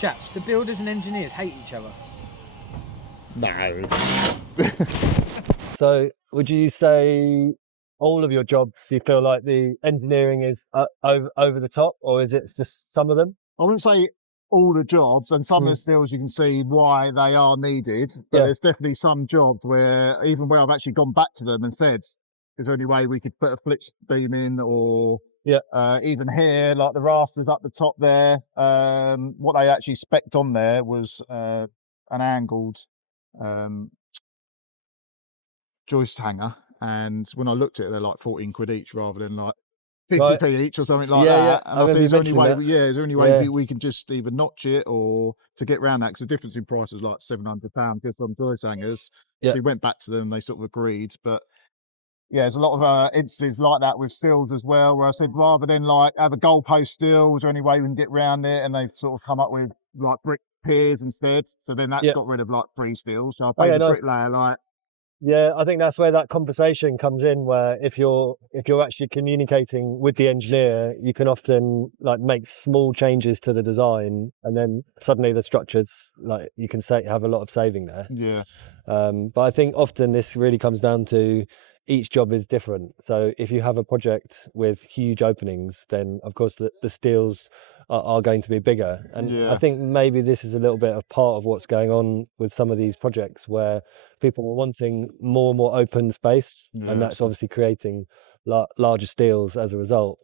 Chaps, do builders and engineers hate each other? No. So would you say all of your jobs, you feel like the engineering is over the top, or is it just some of them? I wouldn't say all the jobs, and some of the stills you can see why they are needed, but there's definitely some jobs where even where I've actually gone back to them and said, is there any way we could put a flip beam in, or even here, like the rafters up the top there, what they actually spec'd on there was an angled joist hanger, and when I looked at it, they're like 14 quid each rather than like 50p each or something like that. And I said, is there any way we can just either notch it or to get around that? Because the difference in price was like £700 just on joist hangers. So we went back to them and they sort of agreed. But yeah, there's a lot of instances like that with stills as well, where I said, rather than like have a goalpost still, is there any way we can get around it? And they've sort of come up with like brick piers instead. So then that's got rid of like 3 stills. So I paid the bricklayer like... Yeah, I think that's where that conversation comes in, where if you're actually communicating with the engineer, you can often like make small changes to the design, and then suddenly the structures, like you can say, have a lot of saving there. Yeah. But I think often this really comes down to each job is different. So if you have a project with huge openings, then of course the steels are going to be bigger. And I think maybe this is a little bit of part of what's going on with some of these projects, where people are wanting more and more open space, and that's obviously creating larger steels as a result.